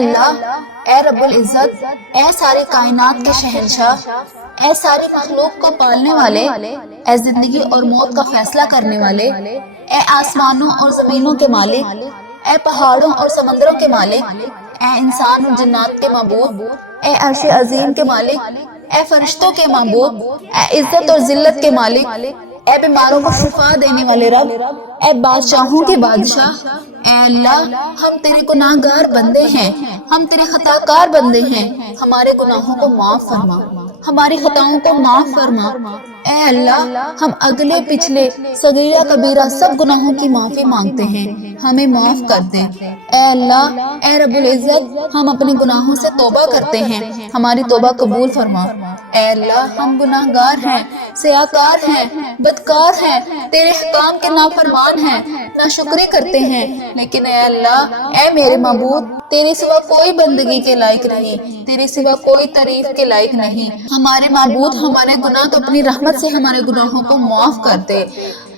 اللہ، اے رب العزت، اے ساری کائنات کے شہنشاہ، اے ساری مخلوق کو پالنے والے، اے زندگی اور موت کا فیصلہ کرنے والے، اے آسمانوں اور زمینوں کے مالک، اے پہاڑوں اور سمندروں کے مالک، اے انسان اور جنات کے معبود، اے عرش عظیم کے مالک، اے فرشتوں کے معبود، اے عزت اور ذلت کے مالک، اے بیماروں کو شفا دینے والے رب، اے بادشاہوں کے بادشاہ، اے اللہ، ہم تیرے گناہ گار بندے ہیں، ہم تیرے خطا کار بندے ہیں، ہمارے گناہوں کو معاف فرما، ہماری خطاؤں کو معاف فرما۔ اے اللہ، ہم اگلے پچھلے صغیرہ کبیرہ سب گناہوں کی معافی مانگتے ہیں، ہمیں معاف کر دے۔ اے اللہ، اے رب العزت، ہم اپنے گناہوں سے توبہ کرتے ہیں، ہماری توبہ قبول فرما۔ اے اللہ، ہم گناہ گار ہیں، سیاکار ہیں، بدکار ہیں، تیرے حکام کے نافرمان ہیں، ناشکری کرتے ہیں، لیکن اے اللہ، اے میرے معبود، تیرے سوا کوئی بندگی کے لائق نہیں، تیرے سوا کوئی تعریف کے لائق نہیں۔ ہمارے معبود، ہمارے گناہ تو اپنی رحمت سے ہمارے گناہوں کو معاف کر دے،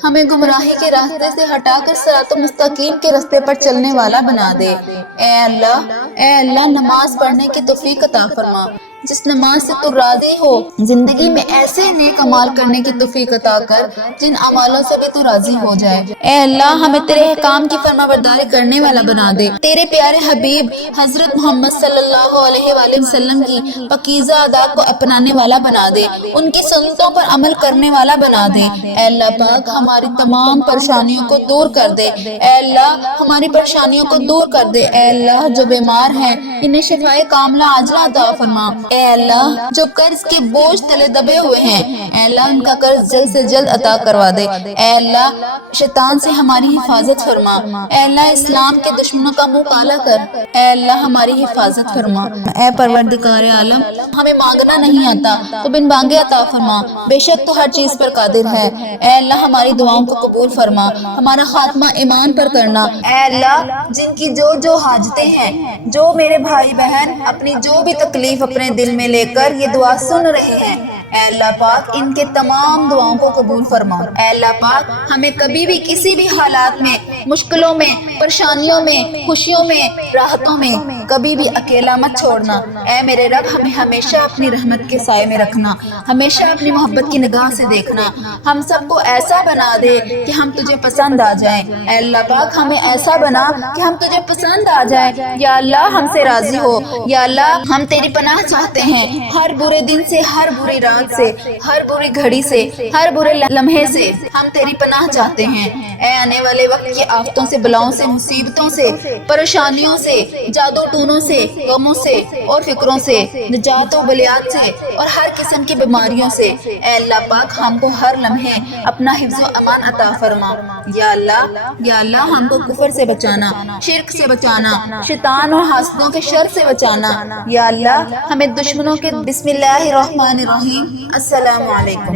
ہمیں گمراہی کے راستے سے ہٹا کر صراط مستقیم کے راستے پر چلنے والا بنا دے۔ اے اللہ، نماز پڑھنے کی توفیق عطا فرما، جس نماز سے تو راضی ہو، زندگی میں ایسے نیک اعمال کرنے کی توفیق عطا کر جن اعمالوں سے بھی تو راضی ہو جائے۔ اے اللہ، ہمیں تیرے احکام کی فرما برداری کرنے والا بنا دے، تیرے پیارے حبیب حضرت محمد صلی اللہ علیہ وآلہ وسلم کی پاکیزہ آداب کو اپنانے والا بنا دے، ان کی سنتوں پر عمل کرنے والا بنا دے۔ اے اللہ پاک، ہماری تمام پریشانیوں کو دور کر دے، اے اللہ، ہماری پریشانیوں کو دور کر دے۔ اے اللہ، جو بیمار ہیں انہیں شفائے کاملہ عاجلہ عطا فرما۔ اے اللہ، جو قرض کے بوجھ تلے دبے ہوئے ہیں، اے اللہ، ان کا قرض جلد سے جلد عطا کروا دے۔ اے اللہ، شیطان سے ہماری حفاظت فرما، اے اللہ، اسلام کے دشمنوں کا منہ کالا کر، اے اللہ، ہماری حفاظت فرما۔ اے پروردگار عالم، ہمیں مانگنا نہیں آتا تو بن مانگے عطا فرما، بے شک تو ہر چیز پر قادر ہے۔ اے اللہ، ہماری دعاؤں کو قبول فرما، ہمارا خاتمہ ایمان پر کرنا۔ اے اللہ، جن کی جو حاجتیں ہیں، جو میرے بھائی بہن اپنی جو بھی تکلیف اپنے دل میں لے کر یہ دعا سن رہے ہیں، اے اللہ پاک، ان کے تمام دعاؤں کو قبول فرما۔ اے اللہ پاک، ہمیں کبھی بھی کسی بھی حالات میں، مشکلوں میں، پریشانیوں میں، خوشیوں میں، راحتوں میں کبھی بھی اکیلا مت چھوڑنا۔ اے میرے رب، ہمیں ہمیشہ اپنی رحمت کے سائے میں رکھنا، ہمیشہ اپنی محبت کی نگاہ سے دیکھنا، ہم سب کو ایسا بنا دے کہ ہم تجھے پسند آ جائیں۔ اے اللہ پاک، ہمیں ایسا بنا کہ ہم تجھے پسند آ جائیں۔ یا اللہ، ہم سے راضی ہو۔ یا اللہ، ہم تیری پناہ چاہتے ہیں، ہر برے دن سے، ہر بری رات سے، ہر بری گھڑی سے، ہر برے لمحے سے ہم تیری پناہ چاہتے ہیں۔ اے آنے والے وقت کی آفتوں سے، بلاؤں سے، مصیبتوں سے، پریشانیوں سے، جادو ٹونوں سے، غموں سے اور فکروں سے، نجات و بلیات سے اور ہر قسم کی بیماریوں سے، اے اللہ پاک، ہم کو ہر لمحے اپنا حفظ و امان عطا فرما۔ یا اللہ، ہم کو کفر سے بچانا، شرک سے بچانا، شیطان اور حاسدوں کے شر سے بچانا۔ یا اللہ، ہمیں دشمنوں کے بسم اللہ الرحمن الرحیم السلام علیکم۔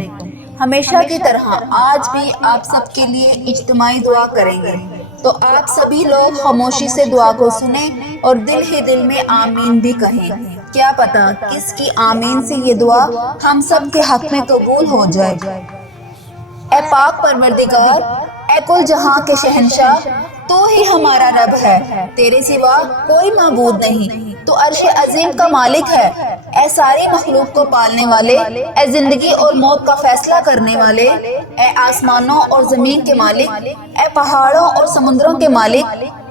ہمیشہ کی طرح آج بھی آپ سب کے لیے اجتماعی دعا کریں گے، تو آپ سبھی لوگ خاموشی سے دعا کو سنیں اور دل ہی دل میں آمین بھی کہیں۔ کیا پتا کس کی آمین سے یہ دعا ہم سب کے حق میں قبول ہو جائے۔ اے پاک پروردگار، اے کل جہاں کے شہنشاہ، تو ہی ہمارا رب ہے، تیرے سوا کوئی معبود نہیں، تو عرش عظیم کا مالک ہے۔ اے ساری مخلوق کو پالنے والے، اے زندگی اور موت کا فیصلہ کرنے والے، اے آسمانوں اور زمین کے مالک، اے پہاڑوں اور سمندروں کے مالک،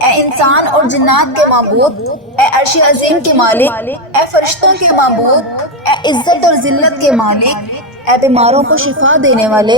اے انسان اور جنات کے معبود، اے عرش عظیم کے مالک، اے فرشتوں کے معبود، اے عزت اور ذلت کے مالک، اے بیماروں کو شفا دینے والے،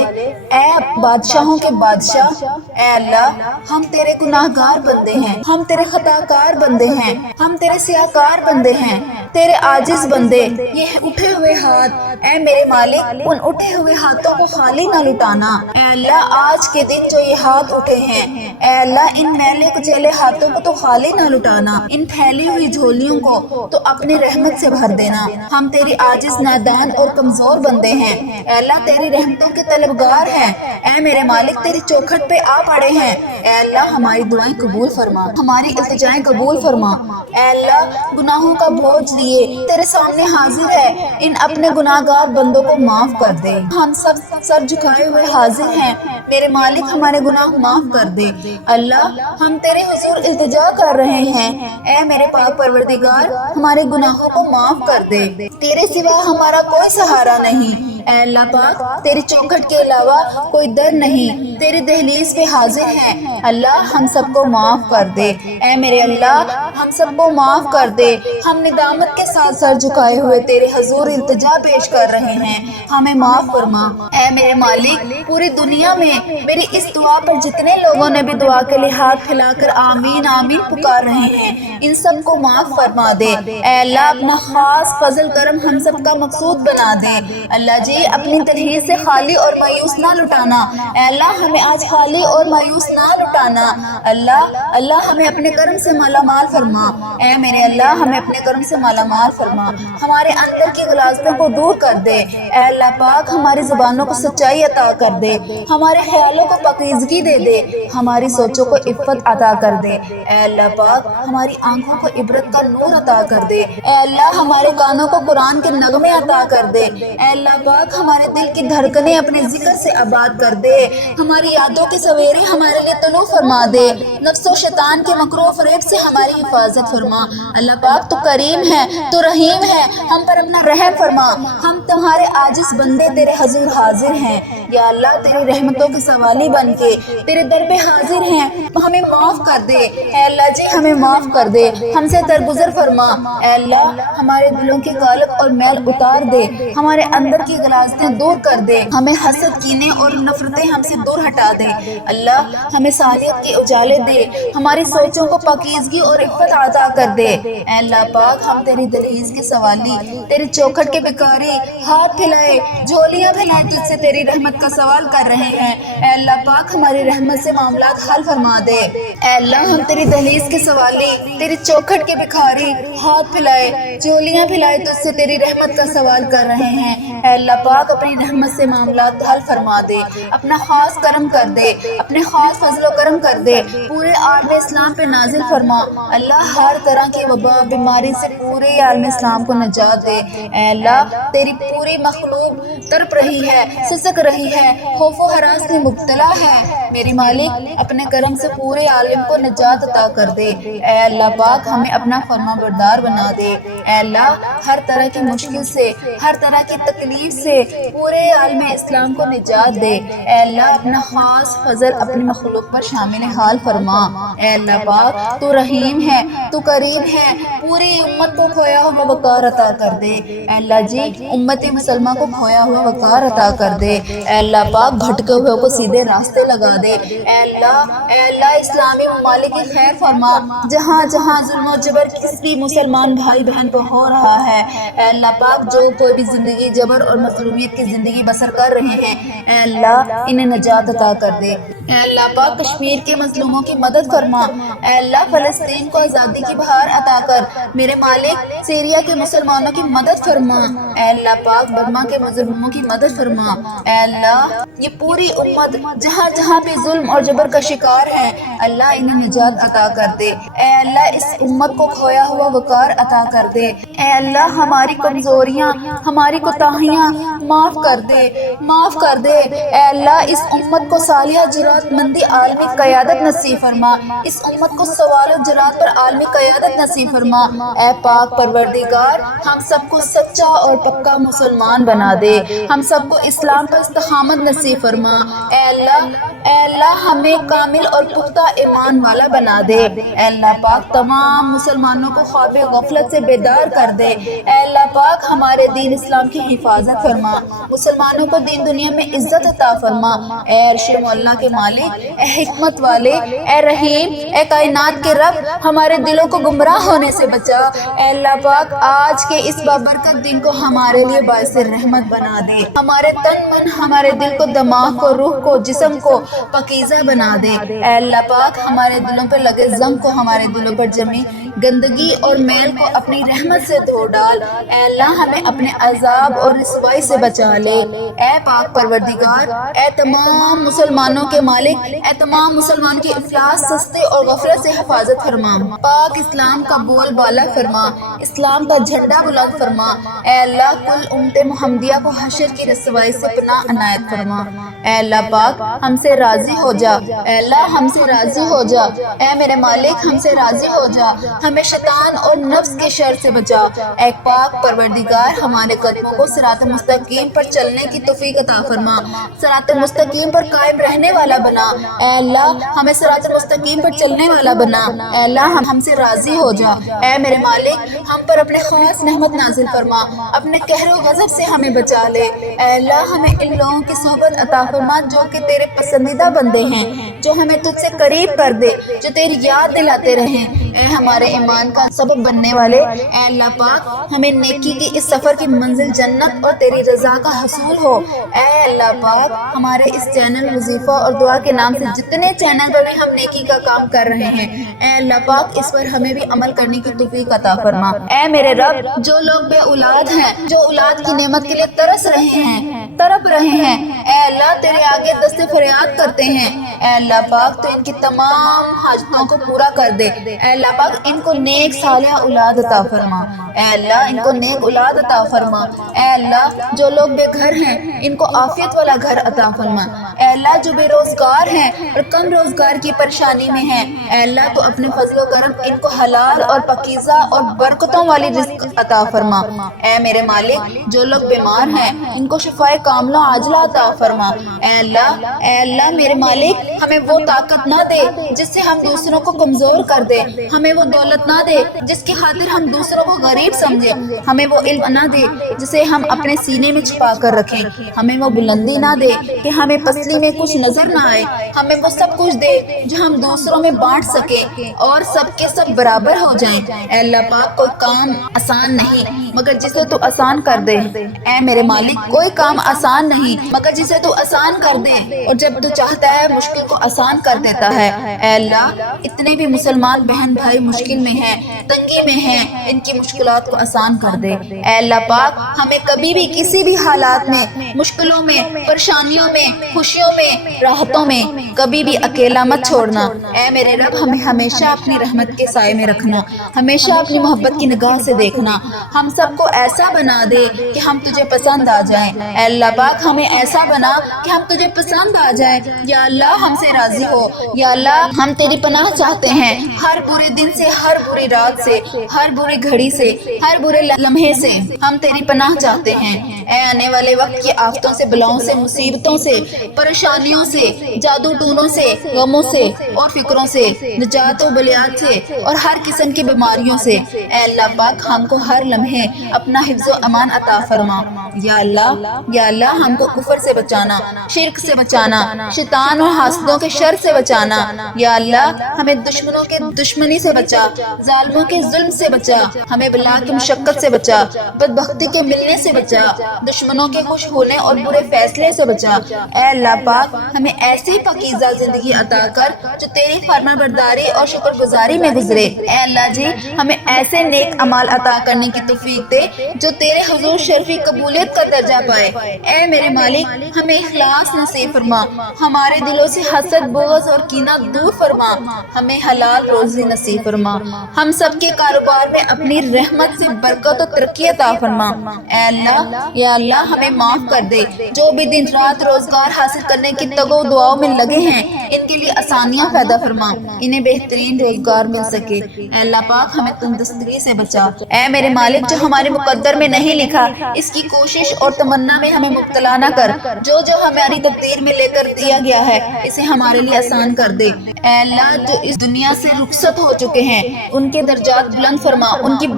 اے بادشاہوں کے بادشاہ، اے اللہ، ہم تیرے گناہ گار بندے ہیں، ہم تیرے خطا کار بندے ہیں، ہم تیرے سیاکار بندے ہیں، تیرے عاجز بندے۔ یہ اٹھے ہوئے ہاتھ، اے میرے مالک، ان اٹھے ہوئے ہاتھوں کو خالی نہ لٹانا۔ اے اللہ، آج کے دن جو یہ ہاتھ اٹھے ہیں، اے اللہ، ان میلے کچیلے ہاتھوں کو تو خالی نہ لٹانا، ان پھیلی ہوئی جھولیوں کو تو اپنی رحمت سے بھر دینا۔ ہم تیری عاجز، نادان اور کمزور بندے ہیں، اے اللہ تیری رحمتوں کے طلبگار ہیں، اے میرے مالک تیری چوکھٹ پہ آ پڑے ہیں، اے اللہ ہماری دعائیں قبول فرما، ہماری التجائیں قبول فرما۔ اے اللہ گناہوں کا بوجھ لیے تیرے سامنے حاضر ہے، ان اپنے گناہگار بندوں کو معاف کر دے، ہم سب سر جھکائے ہوئے حاضر ہیں، میرے مالک ہمارے گناہ معاف کر دے۔ اللہ ہم تیرے حضور التجا کر رہے ہیں، اے میرے پاک پروردگار ہمارے گناہوں کو معاف کر دے، تیرے سوا ہمارا کوئی سہارا نہیں، اے اللہ پاک تیری چوکھٹ کے علاوہ کوئی در نہیں، تیری دہلیز پہ حاضر ہیں، اللہ ہم سب کو معاف کر دے، اے میرے اللہ ہم سب کو معاف کر دے، ہم ندامت کے ساتھ سر جھکائے ہوئے تیرے حضور التجا پیش کر رہے ہیں، ہمیں معاف فرما۔ اے میرے مالک پوری دنیا میں میری اس دعا پر جتنے لوگوں نے بھی دعا کے لیے ہاتھ پھیلا کر آمین آمین پکار رہے ہیں، ان سب کو معاف فرما دے، اے اللہ اپنا خاص فضل کرم ہم سب کا مقصود بنا دے، اللہ جی اپنی تجہیز سے خالی اور مایوس نہ لٹانا، اے اللہ ہمیں آج خالی اور مایوس نہ لٹانا، اللہ ہمیں اپنے کرم سے مالا مال فرما، اے میرے اللہ ہمیں اپنے کرم سے مالا مال فرما، ہمارے اندر کی غلاظتوں کو دور کر دے، اے اللہ پاک ہماری زبانوں کو سچائی عطا کر دے، ہمارے خیالوں کو پاکیزگی دے دے، ہماری سوچوں کو عفت عطا کر دے، اے اللہ پاک ہماری آنکھوں کو عبرت کا نور عطا کر دے، اے اللہ ہمارے کانوں کو قرآن کے نغمے عطا کر دے، اے اللہ پاک ہمارے دل کی دھڑکنیں اپنے ذکر سے آباد کر دے، ہماری یادوں کے سویرے ہمارے لیے طلوع فرما دے، نفس و شیطان کے مکر و فریب سے ہماری حفاظت فرما، اللہ پاک تو کریم ہے تو رحیم ہے، ہم پر اپنا رحم فرما، ہم تمہارے عاجز بندے تیرے حضور حاضر ہیں، یا اللہ تیری رحمتوں کے سوالی بن کے تیرے در پہ حاضر ہیں، ہمیں معاف کر دے، اے اللہ جی ہمیں معاف کر دے، ہم سے درگزر فرما، اے اللہ ہمارے دلوں کی غالب اور میل اتار دے، ہمارے اندر کی غلاظتیں دور کر دے، ہمیں حسد کینے اور نفرتیں ہم سے دور ہٹا دے، اللہ ہمیں صالحیت کے اجالے دے، ہماری سوچوں کو پاکیزگی اور عفت عطا کر دے، اے اللہ پاک ہم تیری دہلیز کے سوالی، تیری چوکھٹ کے بھکاری، ہاتھ پھیلائے جھولیاں پھیلائے تجھ سے تیری رحمت کا سوال کر رہے ہیں، اے اللہ پاک ہماری رحمت سے معاملات حل فرما دے، اے اللہ ہم تیری دہلیز کے سوالی، تیری چوکھٹ کے بھکاری، ہاتھ پھیلائے جھولیاں پھیلائے تجھ سے تیری رحمت کا سوال کر رہے ہیں، اے اللہ پاک اپنی رحمت سے معاملات حل فرما دے، اپنا خاص کرم کر دے، اپنے خاص فضل و کرم کر دے، پورے عالم اسلام پہ نازل فرما، اللہ ہر طرح کی وبا بیماری سے پورے عالم اسلام کو نجات دے، اے اللہ تیری پوری مخلوق تڑپ رہی ہے، سسک رہی ہے، خوف و ہراس میں مبتلا ہے، میری مالک اپنے کرم سے پورے عالم کو نجات عطا کر دے، اے اللہ پاک ہمیں اپنا فرما بردار بنا دے، اے اللہ ہر طرح کی مشکل سے، ہر طرح کی تکلیف سے پورے عالم اسلام کو نجات دے، اے اللہ اپنا خاص فضل اپنی مخلوق پر شامل حال فرما، اے اللہ پاک تو رحیم ہے تو کریم ہے، پوری امت کو کھویا ہوا وقار عطا کر دے، اے اللہ جی امت مسلمہ کو کھویا ہوا وقار عطا کر دے، اے اللہ پاک بھٹکے ہوئے کو سیدھے راستے لگا دے، اے اللہ اسلامی ممالک کی خیر فرما، جہاں جہاں ظلم و جبر کسی مسلمان بھائی بہن پہ ہو رہا ہے، اے اللہ پاک جو کوئی بھی زندگی جبر اور مظلومیت کی زندگی بسر کر رہے ہیں، اے اللہ انہیں نجات عطا کر دے، اے اللہ پاک کشمیر کے مظلوموں کی مدد فرما، اے اللہ فلسطین کو آزادی کی بہار عطا کر، میرے مالک سیریا کے مسلمانوں کی مدد فرما، اے اللہ پاک برما کے مظلوموں کی مدد فرما، اے اللہ یہ پوری امت جہاں جہاں پہ ظلم اور جبر کا شکار ہے، اللہ انہیں نجات عطا کر دے، اے اللہ اس امت کو کھویا ہوا وقار عطا کر دے، اے اللہ ہماری کمزوریاں ہماری کوتاہیاں معاف کر دے، معاف کر دے، اے اللہ اس امت کو صالحہ جرات مندی عالمی قیادت نصیب فرما، اس امت کو سوال و جرات پر عالمی قیادت نصیب فرما، اے پاک پروردگار ہم سب کو سچا اور پکا مسلمان بنا دے، ہم سب کو اسلام پر استقامت نصیب فرما، اے اللہ ہمیں کامل اور پختہ ایمان والا بنا دے، اے اللہ پاک تمام مسلمانوں کو خواب غفلت سے بیدار کر دے، اے اللہ پاک ہمارے دین اسلام کی حفاظت فرما، مسلمانوں کو دین دنیا میں عزت عطا فرما، اے عرش مولا کے مالک، اے حکمت والے، اے رحیم، اے کائنات کے رب ہمارے دلوں کو گمراہ ہونے سے بچا، اے اللہ پاک آج کے اس بابرکت دن کو ہمارے لیے باعث رحمت بنا دے، ہمارے تن من ہمارے دل کو دماغ کو روح کو جسم کو پاکیزہ بنا دے، اے اللہ پاک ہمارے دلوں پر لگے زنگ کو ہمارے دلوں پر جمی گندگی اور میل کو اپنی رحمت سے دھو ڈال۔ اے اللہ ہمیں اپنے عذاب اور رسوائی سے بچا لے۔ اے پاک پروردگار، اے تمام مسلمانوں کے مالک، اے تمام مسلمان کی افلاس، سستی اور غفلت سے حفاظت فرما۔ پاک اسلام کا بول بالا فرما، اسلام کا جھنڈا بلند فرما۔ اے اللہ کل امت محمدیہ کو حشر کی رسوائی سے پناہ عنایت فرما۔ اے اللہ پاک ہم سے راضی ہو جا، اے اللہ ہم سے راضی ہو جا، اے میرے مالک ہم سے راضی ہو جا، ہمیں شیطان اور نفس کے شر سے بچا۔ اے پاک پروردگار ہمارے قدموں کو صراط مستقیم پر چلنے کی توفیق عطا فرما، صراط مستقیم پر قائم رہنے والا بنا۔ اے اللہ ہمیں صراط مستقیم پر چلنے والا بنا۔ اے اللہ ہم سے راضی ہو جا، اے میرے مالک ہم پر اپنے خاص رحمت نازل فرما، اپنے قہر و غضب سے ہمیں بچا لے۔ اے اللہ ہمیں ان لوگوں کی صحبت عطا فرما جو کہ تیرے پسندیدہ بندے ہیں، جو ہمیں تجھ سے قریب کر دے، جو تیری یاد دلاتے رہیں۔ اے ہمارے ایمان کا سبب بننے والے، اے اللہ پاک ہمیں نیکی کی اس سفر کی منزل جنت اور تیری رضا کا حصول ہو۔ اے اللہ پاک ہمارے اس چینل وظیفہ اور دعا کے نام سے جتنے چینل پر بھی ہم نیکی کا کام کر رہے ہیں، اے اللہ پاک اس پر ہمیں بھی عمل کرنے کی توفیق عطا فرما۔ اے میرے رب جو لوگ بے اولاد ہیں، جو اولاد کی نعمت کے لیے ترس رہے ہیں، تڑپ رہے ہیں، اے اللہ تیرے آگے دست فریاد کرتے ہیں، اے اللہ پاک تو ان کی تمام حاجتوں کو پورا کر دے۔ اے اللہ پاک ان کو نیک صالح اولاد عطا فرما، اے اللہ ان کو نیک اولاد عطا فرما۔ اے اللہ جو لوگ بے گھر ہیں ان کو عافیت والا گھر عطا فرما۔ اے اللہ جو بے روزگار ہیں اور کم روزگار کی پریشانی میں ہیں، اے اللہ تو اپنے فضل و کرم ان کو حلال اور پاکیزہ اور برکتوں والی رزق عطا فرما۔ اے میرے مالک جو لوگ بیمار ہیں ان کو شفائے کاملہ عاجلہ عطا فرما۔ اے اللہ میرے مالک ہمیں وہ طاقت نہ دے جس سے ہم دوسروں کو کمزور کر دے، ہمیں وہ دولت نہ دے جس کی خاطر ہم دوسروں کو غریب سمجھے، ہمیں وہ علم نہ دے جسے ہم اپنے سینے میں چھپا کر رکھیں، ہمیں وہ بلندی نہ دے کہ ہمیں پسلی میں کچھ نظر نہ آئے، ہمیں وہ سب کچھ دے جو ہم دوسروں میں بانٹ سکیں اور سب کے سب برابر ہو جائیں۔ اے اللہ پاک کوئی کام آسان نہیں مگر جسے تو آسان کر دے۔ اے میرے مالک کوئی کام آسان نہیں مگر جسے تو آسان کر دے، اور جب تو چاہتا ہے مشکل کو آسان کر دیتا ہے۔ اے اللہ اتنے بھی مسلمان بہن بھائی مشکل میں ہیں، تنگی میں ہیں، ان کی مشکلات کو آسان کر دے۔ اے اللہ پاک ہمیں کبھی بھی کسی بھی حالات میں، مشکلوں میں، پریشانیوں میں، خوشیوں میں، راحتوں میں کبھی بھی اکیلا مت چھوڑنا۔ اے میرے رب ہمیں ہمیشہ اپنی رحمت کے سائے میں رکھنا، ہمیشہ اپنی محبت کی نگاہ سے دیکھنا، ہم سب کو ایسا بنا دے کہ ہم تجھے پسند آ جائیں۔ اے اللہ پاک ہمیں ایسا بنا کہ ہم تجھے پسند آ جائیں۔ یا اللہ ہم سے راضی ہو، یا اللہ ہم تیری پناہ چاہتے ہیں، ہر برے دن سے، ہر بری رات سے، ہر بری گھڑی سے، ہر برے لمحے سے ہم تیری پناہ چاہتے ہیں۔ اے آنے والے وقت کی آفتوں سے، بلاؤں سے، مصیبتوں سے، پریشانیوں سے، جادو ٹونوں سے، غموں سے اور فکروں سے، نجات و بلیات سے اور ہر قسم کی بیماریوں سے اے اللہ پاک ہم کو ہر لمحے اپنا حفظ و امان عطا فرما۔ یا اللہ ہم کو کفر سے بچانا، شرک سے بچانا، شیطان اور حاسدوں کے شر سے بچانا۔ یا اللہ ہمیں دشمنوں کے دشمنی سے بچا، ظالموں کے ظلم سے بچا، ہمیں بلا کی مشقت سے بچا، بدبختی کے ملنے سے بچا، دشمنوں کے خوش ہونے اور برے فیصلے سے بچا۔ اے اللہ پاک ہمیں ایسی پاکیزہ زندگی عطا کر جو تیری فرمان برداری اور شکر گزاری میں گزرے۔ اے اللہ جی ہمیں ایسے نیک اعمال عطا کرنے کی توفیق دے جو تیرے حضور شرفی قبولیت کا درجہ پائے۔ اے میرے مالک ہمیں اخلاص نصیب فرما، ہمارے دلوں سے حسد، بغض اور کینہ دور فرما، ہمیں حلال روزی نصیب فرما، ہم سب کے کاروبار میں اپنی رحمت سے برکت و ترقی عطا فرما۔ اے اللہ یا اللہ ہمیں معاف کر دے، جو بھی دن رات روزگار حاصل کرنے کی تگو دعاؤں میں لگے ہیں ان کے لیے آسانیاں پیدا فرما، انہیں بہترین روزگار مل سکے۔ اے اللہ پاک ہمیں تندرستی سے بچا۔ اے میرے مالک جو ہمارے مقدر میں نہیں لکھا اس کی کوشش اور تمنا میں ہمیں مبتلا نہ کر، جو ہماری تقدیر میں لے کر دیا گیا ہے اسے ہمارے لیے آسان کر دے۔ اے اللہ جو اس دنیا سے رخصت ہو چکے ہیں ان کے درجات بلند فرما، ان کی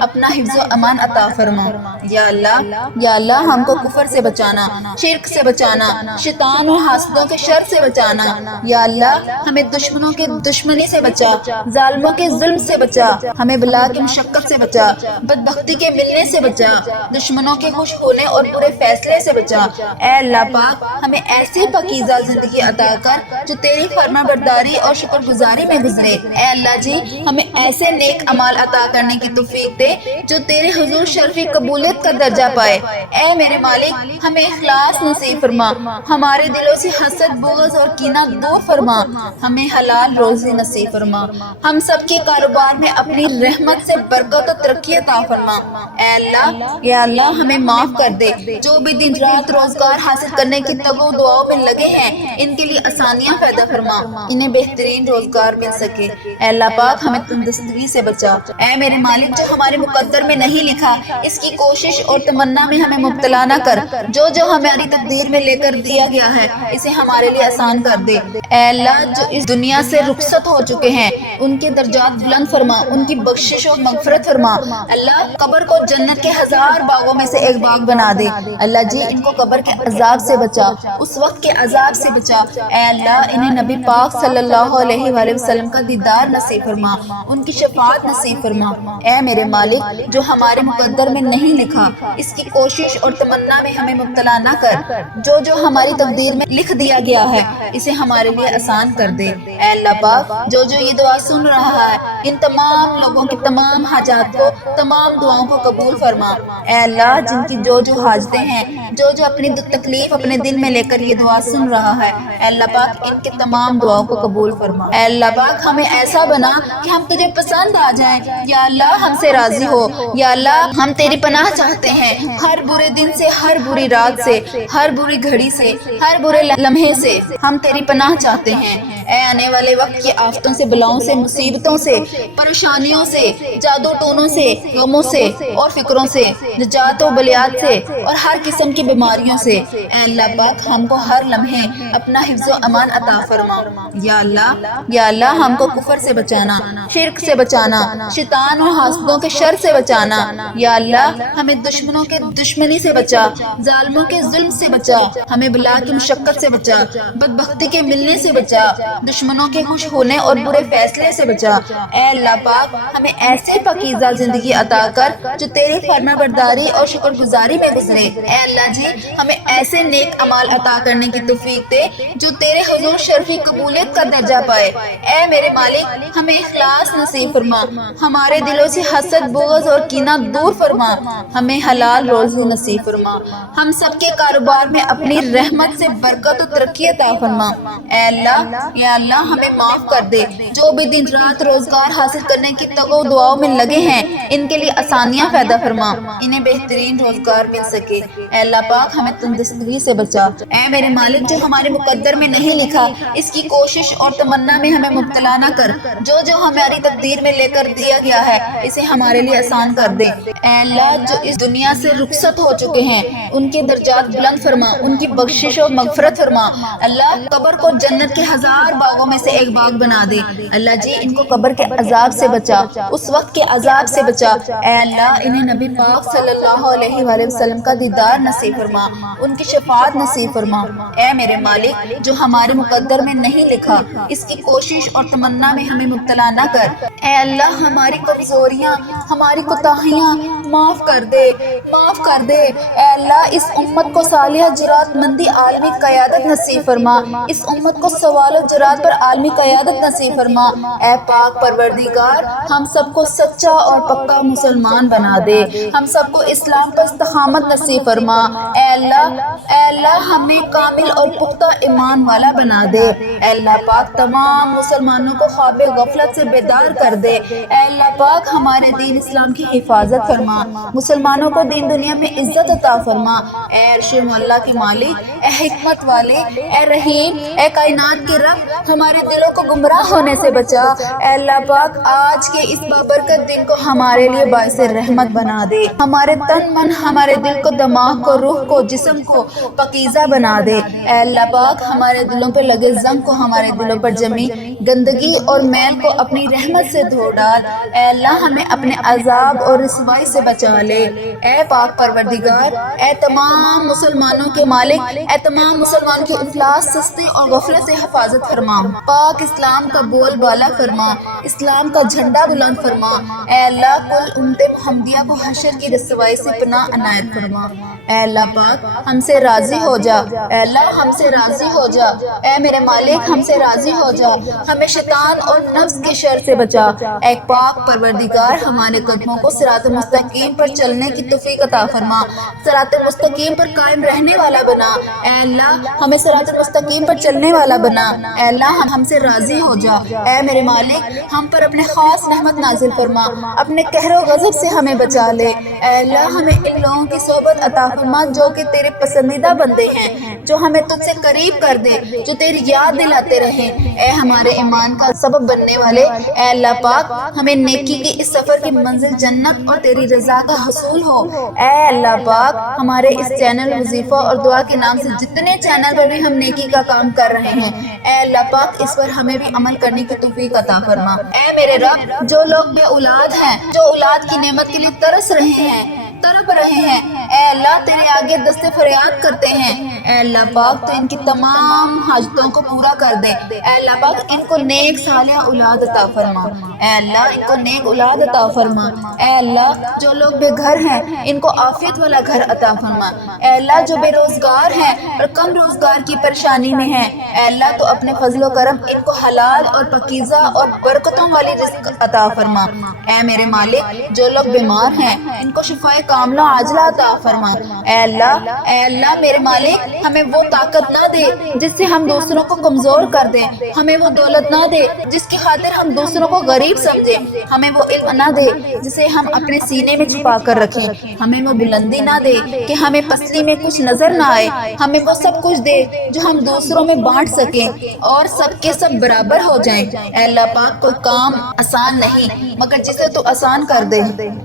اپنا حفظ و امان عطا فرما۔ یا اللہ ہم کو کفر سے بچانا، شرک سے بچانا، شیطان اور حاسدوں کے شر سے بچانا۔ یا اللہ ہمیں دشمنوں کے دشمنی سے بچا، ظالموں کے ظلم سے بچا، ہمیں بلا کی مشقت سے بچا، بدبختی کے ملنے سے بچا، دشمنوں کے خوش ہونے اور برے فیصلے سے بچا۔ اے اللہ پاک ہمیں ایسی پاکیزہ زندگی عطا کر جو تیری فرما برداری اور شکر گزاری میں گزرے۔ اے اللہ جی ہمیں ایسے نیک اعمال عطا کرنے کی توفیق دے جو تیرے حضور شرفی قبولیت کا درجہ پائے۔ اے میرے مالک ہمیں اخلاص نصیب فرما، ہمارے دلوں سے حسد، بغض اور کینہ دور فرما، ہمیں حلال روزی نصیب فرما، ہم سب کے کاروبار میں اپنی رحمت سے برکت و ترقی عطا فرما۔ اے اللہ یا اللہ ہمیں معاف کر دے، جو بھی دن رات روزگار حاصل کرنے کی تگو دعاؤں میں لگے ہیں ان کے لیے آسانیاں پیدا فرما، انہیں بہترین روزگار مل سکے۔ اے اللہ پاک ہمیں تندرستی سے بچا۔ اے میرے مالک جو ہمارے مقدر میں نہیں لکھا اس کی کوشش اور تمنا میں ہمیں مبتلا نہ کر، جو ہماری تقدیر میں لے کر دیا گیا ہے اسے ہمارے لیے آسان کر دے۔ اے اللہ جو اس دنیا سے رخصت ہو چکے ہیں ان کے درجات بلند فرما، ان کی بخشش و مغفرت فرما۔ اللہ قبر کو جنت کے 1000 باغوں میں سے ایک باغ بنا دے۔ اللہ جی ان کو قبر کے عذاب سے بچا، اس وقت کے عذاب سے بچا۔ اے اللہ انہیں نبی پاک صلی اللہ علیہ وآلہ وسلم کا دیدار نصیب فرما، ان کی شفاعت نصیب فرما۔ اے میرے مالک جو ہمارے مقدر میں نہیں لکھا اس کی کوشش اور تمنا میں ہمیں مبتلا نہ کر، جو ہماری تقدیر میں لکھ دیا گیا ہے اسے ہمارے لیے آسان کر دے۔ اے اللہ پاک جو یہ دعا سن رہا ہے ان تمام لوگوں کی تمام حاجات کو، تمام دعاؤں کو قبول فرما۔ اے اللہ جن کی جو حاجتیں ہیں، جو اپنی تکلیف اپنے دل میں لے کر یہ دعا سن رہا ہے، اے اللہ پاک ان کے تمام دعاؤں کو قبول فرما۔ اے اللہ پاک ہمیں ایسا بنا کہ ہم تجھے پسند آ جائیں۔ یا اللہ ہم سے راضی ہو۔ یا اللہ ہم تیری پناہ چاہتے ہیں ہر برے دن سے، ہر بری رات سے، ہر بری گھڑی سے، ہر برے لمحے سے ہم تیری پناہ چاہتے ہیں۔ اے آنے والے وقت کی آفتوں سے، بلاؤں سے، مصیبتوں سے، پریشانیوں سے، جادو ٹونوں سے، غموں سے اور فکروں سے، نجات و بلیات سے اور ہر قسم کی بیماریوں سے اے اللہ پاک ہم کو ہر لمحے اپنا حفظ و امان عطا فرما۔ یا اللہ ہم کو کفر سے بچانا، شرک سے بچانا، شیطان اور حاسدوں کے شر سے بچانا۔ یا اللہ ہمیں دشمنوں کے دشمنی سے بچا، ظالموں کے ظلم سے بچا، ہمیں بلا کی مشقت سے بچا، بدبختی کے ملنے سے بچا، دشمنوں کے خوش ہونے اور برے فیصلے سے بچا۔ اے اللہ پاک ہمیں ایسی پاکیزہ زندگی عطا کر جو تیری فرما برداری اور شکر گزاری میں گزرے۔ اے اللہ جی ہمیں ایسے نیک اعمال عطا کرنے کی توفیق دے جو تیرے حضور شرفی قبولیت کا درجہ پائے۔ اے میرے مالک ہمیں اخلاص نصیب فرما، ہمارے دلوں سے حسد، بغض اور کینہ دور فرما، ہمیں حلال روزی نصیب فرما، ہم سب کے کاروبار میں اپنی رحمت سے برکت و ترقی عطا فرما۔ اے اللہ یا اللہ ہمیں معاف کر دے، جو بھی دن رات روزگار حاصل کرنے کی تگو دعاؤں میں لگے ہیں ان کے لیے آسانیاں پیدا فرما، انہیں بہترین روزگار مل سکے۔ اے اللہ پاک ہمیں تندرستی سے بچا۔ اے میرے مالک جو ہمارے مقدر میں نہیں لکھا اس کی کوشش اور تمنا میں ہمیں مبتلا نہ کر، جو ہماری تقدیر میں لے کر دیا گیا ہے اسے ہمارے لیے آسان کر دے۔ اے اللہ جو اس دنیا سے رخصت ہو چکے ہیں ان کے درجات بلند فرما، ان کی بخشش و مغفرت فرما۔ اللہ قبر کو جنت کے 1000 باغوں میں سے ایک باغ بنا دے۔ اللہ جی ان کو قبر کے عذاب سے بچا، اس وقت کے عذاب سے بچا۔ اے اللہ انہیں نبی پاک صلی اللہ علیہ وآلہ وسلم کا دیدار نصیب فرما، ان کی شفاعت نصیب فرما۔ اے میرے مالک جو ہمارے مقدر میں نہیں لکھا اس کی کوشش اور تمنا میں ہمیں مبتلا نہ کر۔ اے اللہ ہماری کمزوریاں، ہماری کوتاہیاں معاف کر دے، معاف کر دے۔ اے اللہ اس امت کو صالحہ جرات مندی عالمی قیادت نصیب فرما، اس امت کو سوال و جرات پر عالمی قیادت نصیب فرما۔ اے پاک پروردگار ہم سب کو سچا اور پکا مسلمان بنا دے، ہم سب کو اسلام پر استقامت نصیب فرما۔ اے اللہ ہمیں کامل اور پختہ ایمان والا بنا دے۔ اے اللہ پاک تمام مسلمانوں کو خواب غفلت سے بیدار کر دے۔ اے اللہ پاک ہمارے دین اسلام کی حفاظت فرما، مسلمانوں کو دین دنیا میں عزت عطا فرما۔ اے عرش مولا کے مالک، اے حکمت والے، اے رحیم، اے کائنات کے رب ہمارے دلوں کو گمراہ ہونے سے بچا۔ اے اللہ پاک آج کے اس بابرکت دن کو ہمارے لیے باعث رحمت بنا دے، ہمارے تن من، ہمارے دل کو، دماغ کو، روح کو، جسم کو پاکیزہ بنا دے۔ اے اللہ پاک ہمارے دلوں پر لگے زنگ کو، ہمارے دلوں پر جمی گندگی اور میل کو اپنی رحمت سے دھو ڈال۔ اے اللہ ہمیں اپنے عذاب اور رسوائی سے بچا لے۔ اے پاک پروردگار، اے تمام مسلمانوں کے مالک، اے تمام مسلمانوں کی افلاس، سستی اور غفلت سے حفاظت فرما۔ پاک اسلام کا بول بالا فرما، اسلام کا جھنڈا بلند فرما۔ اے اللہ، کل امت محمدیہ کو حشر کی رسوائی سے پناہ عنایت فرما۔ اے اللہ پاک، ہم سے راضی ہو جا۔ اے اللہ، ہم سے راضی ہو جا۔ اے میرے مالک، ہم سے راضی ہو جا، ہمیں شیطان اور نفس کے شر سے بچا۔ اے پاک پروردگار، ہمارے قدموں کو صراط مستقیم پر چلنے کی توفیق عطا فرما، صراط مستقیم پر قائم رہنے والا بنا۔ اے اللہ، ہمیں صراط مستقیم پر چلنے والا بنا۔ اے اللہ، ہم سے راضی ہو جا۔ اے میرے مالک، ہم پر اپنے خاص رحمت نازل فرما، اپنے قہر و غضب سے ہمیں بچا لے۔ اے اللہ، ہمیں ان لوگوں کی صحبت عطا فرما جو کہ تیرے پسندیدہ بندے ہیں، جو ہمیں تجھ سے قریب کر دے، جو تیری یاد دلاتے رہیں۔ اے ہمارے ایمان کا سبب بننے والے، اے اللہ پاک، ہمیں نیکی کی اس سفر کی منزل جنت اور تیری رضا کا حصول ہو۔ اے اللہ پاک، ہمارے اس چینل وظیفہ اور دعا کے نام سے جتنے چینل پر بھی ہم نیکی کا کام کر رہے ہیں، اے اللہ پاک، اس پر ہمیں بھی عمل کرنے کی توفیق عطا فرما۔ اے میرے رب، جو لوگ بے اولاد ہیں، جو اولاد کی نعمت کے لیے ترس رہے ہیں، تڑپ رہے ہیں، اے اللہ تیرے آگے دست فریاد کرتے ہیں۔ اے اللہ پاک، تو ان کی تمام حاجتوں کو پورا کر دے۔ اے اللہ پاک، ان کو نیک صالح اولاد عطا فرما۔ اے اللہ، ان کو نیک اولاد عطا فرما۔ اے اللہ، جو لوگ بے گھر ہیں، ان کو عافیت والا گھر عطا فرما۔ اے اللہ، جو بے روزگار ہیں اور کم روزگار کی پریشانی میں ہیں، اے اللہ تو اپنے فضل و کرم ان کو حلال اور پاکیزہ اور برکتوں والی رزق عطا فرما۔ اے میرے مالک، جو لوگ بیمار ہیں، ان کو شفائے کاملہ عاجلہ عطا فرما۔ اے اللہ میرے مالک، ہمیں وہ طاقت نہ دے جس سے ہم دوسروں کو کمزور کر دیں، ہمیں وہ دولت نہ دے جس کی خاطر ہم دوسروں کو غریب سمجھیں، ہمیں وہ علم نہ دے جسے ہم اپنے سینے میں چھپا کر رکھیں، ہمیں وہ بلندی نہ دے کہ ہمیں پسلی میں کچھ نظر نہ آئے، ہمیں وہ سب کچھ دے جو ہم دوسروں میں بانٹ سکیں اور سب کے سب برابر ہو جائیں۔ اے اللہ پاک، کوئی کام آسان نہیں مگر جسے تو آسان کر دے۔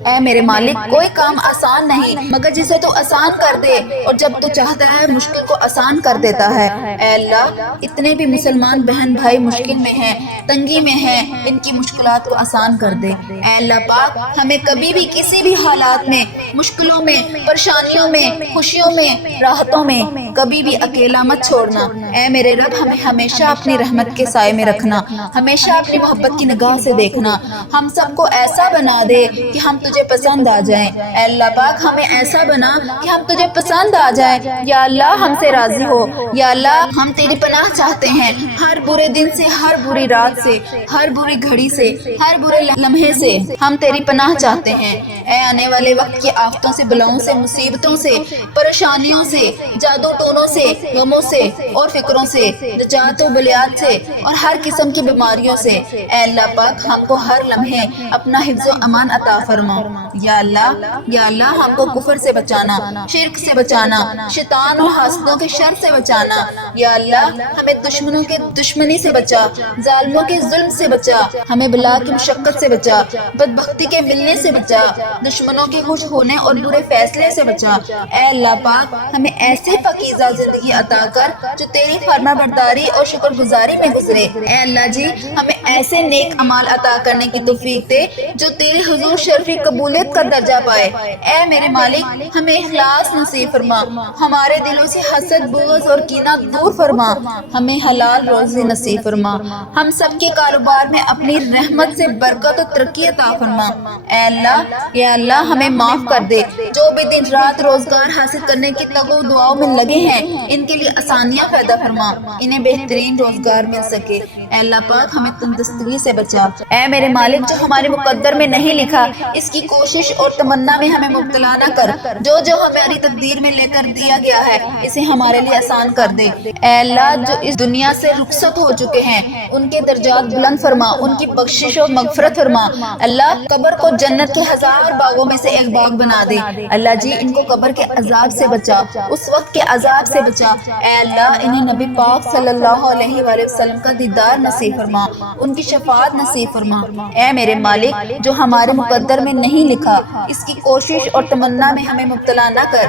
اے میرے مالک، کوئی کام آسان نہیں مگر جسے تو آسان کر دے، اور جب تو چاہتا ہے مشکل کو آسان کر دیتا ہے۔ اے اللہ، اتنے بھی مسلمان بہن بھائی مشکل میں ہیں، تنگی میں ہیں، ان کی مشکلات کو آسان کر دے۔ اے اللہ پاک، ہمیں کبھی بھی کسی بھی حالات میں، مشکلوں میں، پریشانیوں میں، خوشیوں میں، راحتوں میں کبھی بھی اکیلا مت چھوڑنا۔ اے میرے رب، ہمیں ہمیشہ اپنی رحمت کے سائے میں رکھنا، ہمیشہ اپنی محبت کی نگاہ سے دیکھنا، ہم سب کو ایسا بنا دے کہ ہم تجھے پسند آ جائیں۔ اے اللہ پاک، ہمیں ایسا بنا کہ ہم تجھے پسند آ جائیں۔ یا اللہ، ہم سے راضی ہو۔ یا اللہ، ہم تیری پناہ چاہتے ہیں، ہر برے دن سے، ہر بری رات سے، ہر بری گھڑی سے، ہر برے لمحے سے ہم تیری پناہ چاہتے ہیں۔ اے آنے والے وقت کی آفتوں سے، بلاؤں سے، مصیبتوں سے، پریشانیوں سے، جادو ٹونوں سے، غموں سے اور فکروں سے، رجعت و بلیات سے اور ہر قسم کی بیماریوں سے، اے اللہ پاک، ہم کو ہر لمحے اپنا حفظ و امان عطا فرما۔ یا اللہ، ہم کو کفر سے بچانا، شرک سے بچانا، شیطان اور حاسدوں کے شر سے بچانا۔ یا اللہ، ہمیں دشمنوں کے دشمنی سے بچا، ظالموں کے ظلم سے بچا، ہمیں بلا کی مشقت سے بچا، بدبختی کے ملنے سے بچا، دشمنوں کے خوش ہونے اور برے فیصلے سے بچا۔ اے اللہ پاک، ہمیں ایسی پاکیزہ زندگی عطا کر جو تیری فرما برداری اور شکر گزاری میں گزرے۔ اے اللہ جی، ہمیں ایسے نیک اعمال عطا کرنے کی توفیق دے جو تیرے حضور شرفی قبولیت کا درجہ پائے۔ اے میرے مالک، ہمیں اخلاص نصیب فرما، ہمارے دلوں سے حسد، بغض اور کینہ دور فرما، ہمیں حلال روزی نصیب فرما، ہم سب کے کاروبار میں اپنی رحمت سے برکت و ترقی عطا فرما۔ اے اللہ، یا اللہ، ہمیں معاف کر دے، جو بھی دن رات روزگار حاصل کرنے کی تگو دعاؤں میں لگے ہیں، ان کے لیے آسانیاں پیدا فرما، انہیں بہترین روزگار مل سکے۔ اے اللہ پاک، ہمیں تندرستی سے بچا۔ اے میرے مالک، جو ہمارے مقدر میں نہیں لکھا، اس کی کوشش اور تمنا میں ہمیں مبتلا نہ کر، جو ہماری تقدیر میں لے کر دیا گیا ہے اسے ہمارے لیے آسان کر دے۔ اے اللہ، جو اس دنیا سے رخصت ہو چکے ہیں ان کے درجات بلند فرما، ان کی بخشش و مغفرت فرما۔ اللہ، قبر کو جنت کے ہزار باغوں میں سے ایک باغ بنا دے۔ اللہ جی، ان کو قبر کے عذاب سے بچا، اس وقت کے عذاب سے بچا۔ اے اللہ، انہیں نبی پاک صلی اللہ علیہ وآلہ وسلم کا دیدار نصیب فرما، ان کی شفاعت نصیب فرما۔ اے میرے مالک، جو ہمارے مقدر میں نہیں لکھا، اس کی کوشش اور تمنا میں ہمیں مبتلا نہ کر،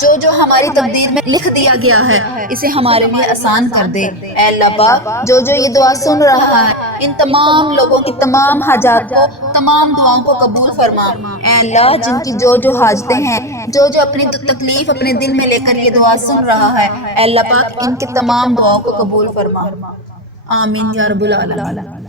جو ہماری تقدیر میں لکھ دیا گیا ہے اسے ہمارے لیے آسان کر دے۔ اے اللہ پاک، جو یہ دعا سن رہا ہے ان تمام لوگوں کی تمام حاجات کو، تمام دعاؤں کو قبول فرما۔ اے اللہ، جن کی جو حاجتیں ہیں، جو اپنی تکلیف اپنے دل میں لے کر یہ دعا سن رہا ہے، اے اللہ پاک ان کی تمام دعاؤں کو قبول فرما۔ آمین یا رب العالمین۔